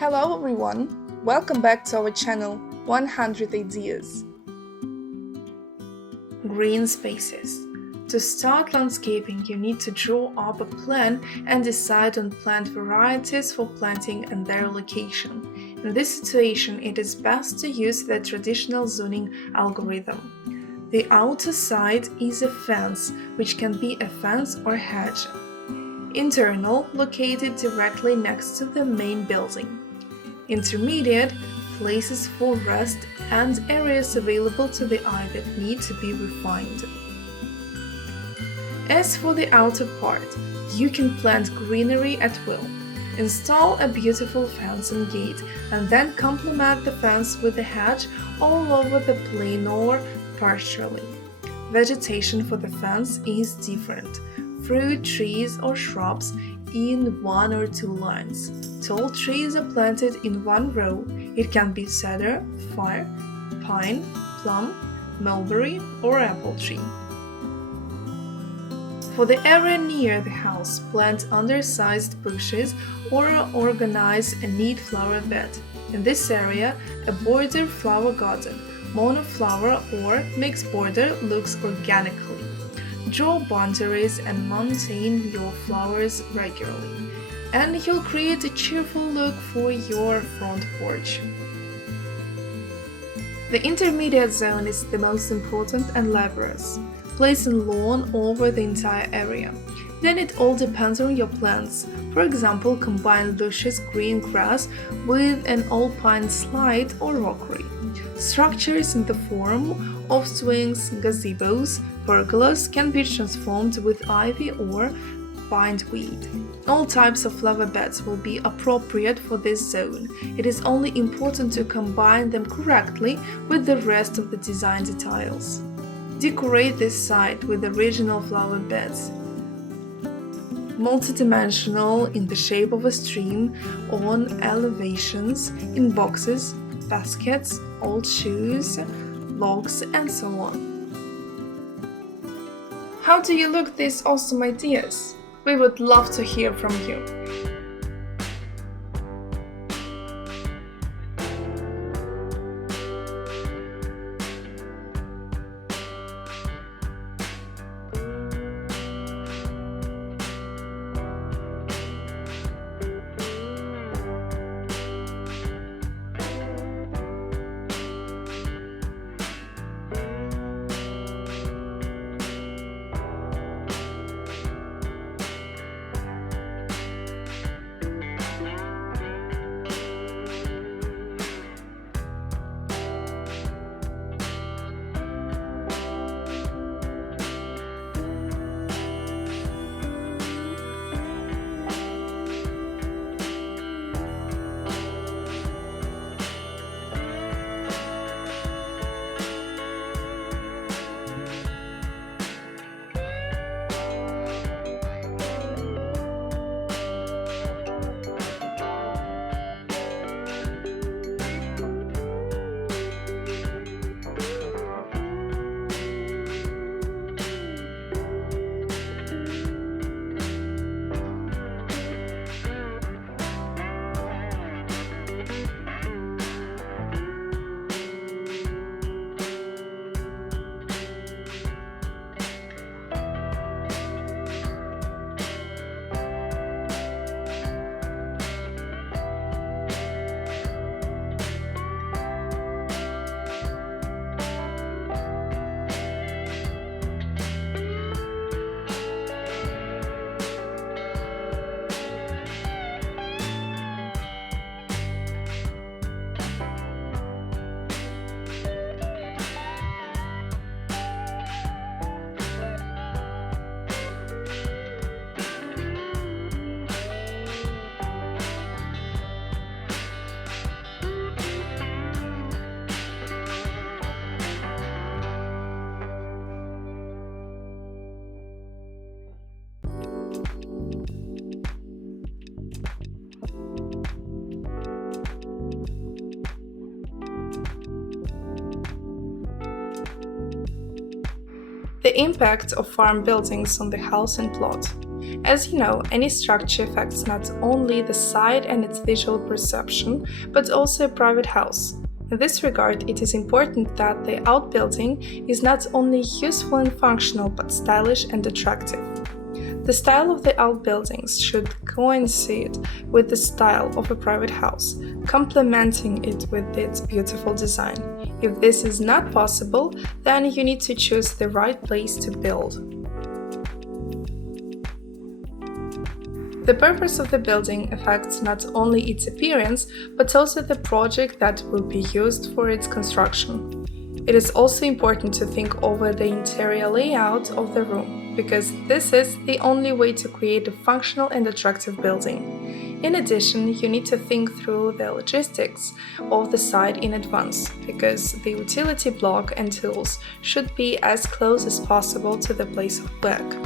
Hello everyone, welcome back to our channel 100 Ideas. Green spaces. To start landscaping, you need to draw up a plan and decide on plant varieties for planting and their location. In this situation, it is best to use the traditional zoning algorithm. The outer side is a fence, which can be a fence or hedge. Internal, located directly next to the main building. Intermediate, places for rest and areas available to the eye that need to be refined. As for the outer part, you can plant greenery at will. Install a beautiful fence and gate and then complement the fence with a hedge all over the plain or partially. Vegetation for the fence is different. Fruit trees or shrubs in one or two lines. Tall trees are planted in one row. It can be cedar, fir, pine, plum, mulberry, or apple tree. For the area near the house, plant undersized bushes or organize a neat flower bed. In this area, a border flower garden, monoflower or mixed border looks organically. Draw boundaries and maintain your flowers regularly, and you'll create a cheerful look for your front porch. The intermediate zone is the most important and laborious. Place a lawn over the entire area. Then it all depends on your plants. For example, combine luscious green grass with an alpine slide or rockery. Structures in the form of swings, gazebos, pergolas can be transformed with ivy or bindweed. All types of flower beds will be appropriate for this zone. It is only important to combine them correctly with the rest of the design details. Decorate this site with original flower beds. Multidimensional in the shape of a stream, on elevations, in boxes, baskets, old shoes, logs, and so on. How do you look at these awesome ideas? We would love to hear from you. The impact of farm buildings on the house and plot. As you know, any structure affects not only the site and its visual perception, but also a private house. In this regard, it is important that the outbuilding is not only useful and functional, but stylish and attractive. The style of the outbuildings should coincide with the style of a private house, complementing it with its beautiful design. If this is not possible, then you need to choose the right place to build. The purpose of the building affects not only its appearance, but also the project that will be used for its construction. It is also important to think over the interior layout of the room, because this is the only way to create a functional and attractive building. In addition, you need to think through the logistics of the site in advance, because the utility block and tools should be as close as possible to the place of work.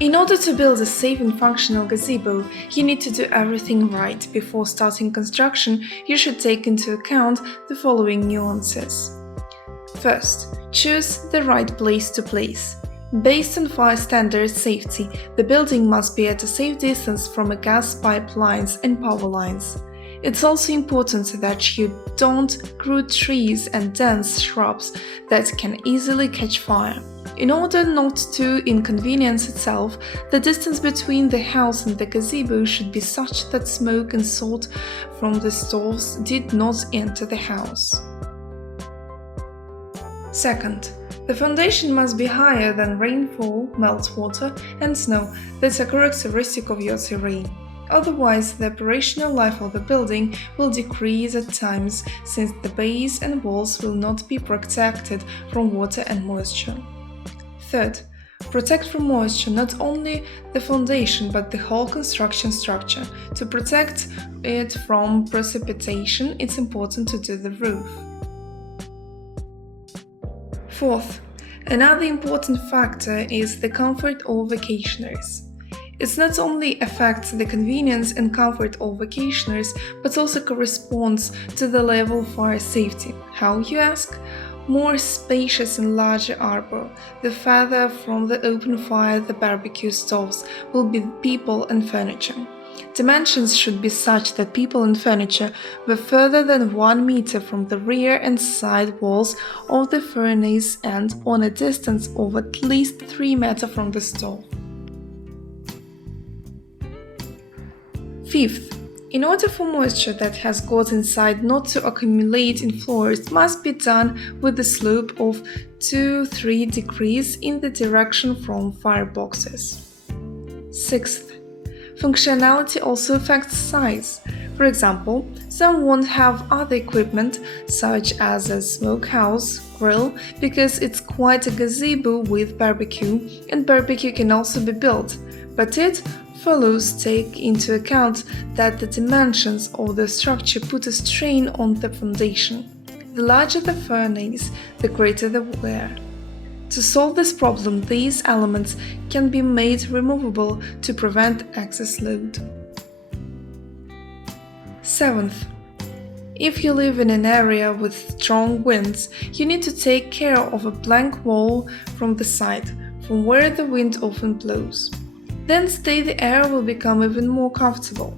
In order to build a safe and functional gazebo, you need to do everything right. Before starting construction, you should take into account the following nuances. First, choose the right place to place. Based on fire standard safety, the building must be at a safe distance from gas pipelines and power lines. It's also important that you don't grow trees and dense shrubs that can easily catch fire. In order not to inconvenience itself, the distance between the house and the gazebo should be such that smoke and salt from the stoves did not enter the house. Second, the foundation must be higher than rainfall, meltwater, and snow that are characteristic of your terrain. Otherwise, the operational life of the building will decrease at times since the base and walls will not be protected from water and moisture. Third, protect from moisture not only the foundation but the whole construction structure. To protect it from precipitation, it's important to do the roof. Fourth, another important factor is the comfort of vacationers. It not only affects the convenience and comfort of vacationers, but also corresponds to the level of fire safety. How, you ask? More spacious and larger arbor, the further from the open fire the barbecue stoves will be people and furniture. Dimensions should be such that people and furniture were further than 1 meter from the rear and side walls of the furnace and on a distance of at least 3 meters from the stove. Fifth, in order for moisture that has got inside not to accumulate in floors, it must be done with a slope of 2-3 degrees in the direction from fireboxes. Sixth, functionality also affects size. For example, some won't have other equipment such as a smokehouse, grill, because it's quite a gazebo with barbecue, and barbecue can also be built, but it follows take into account that the dimensions of the structure put a strain on the foundation. The larger the furnace, the greater the wear. To solve this problem, these elements can be made removable to prevent excess load. Seventh, if you live in an area with strong winds, you need to take care of a blank wall from the side, from where the wind often blows. Then the air will become even more comfortable.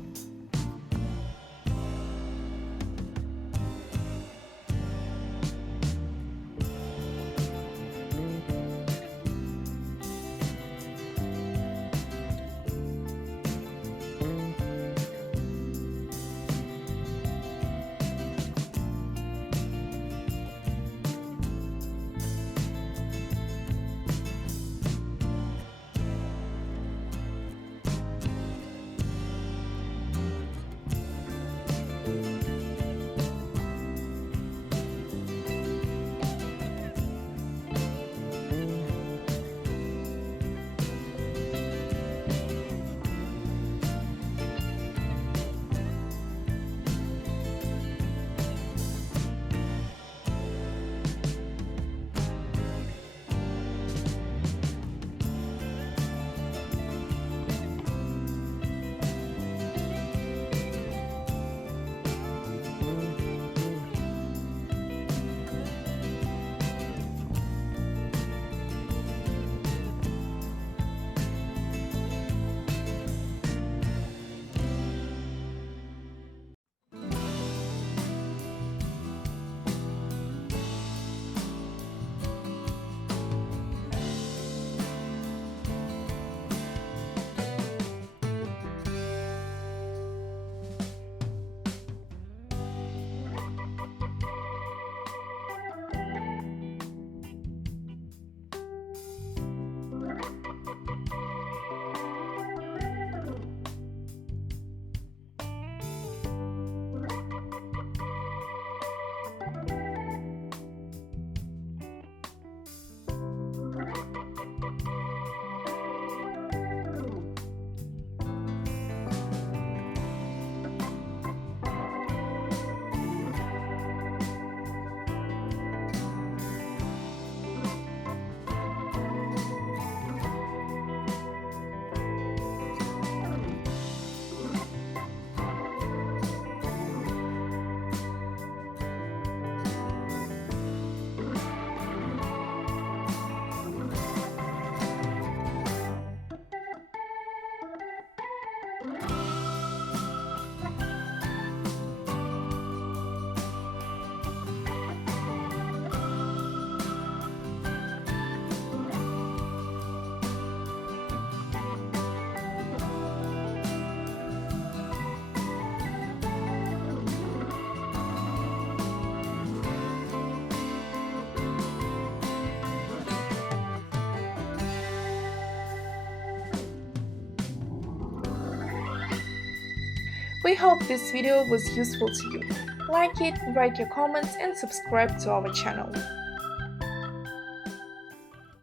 We hope this video was useful to you. Like it, write your comments and subscribe to our channel.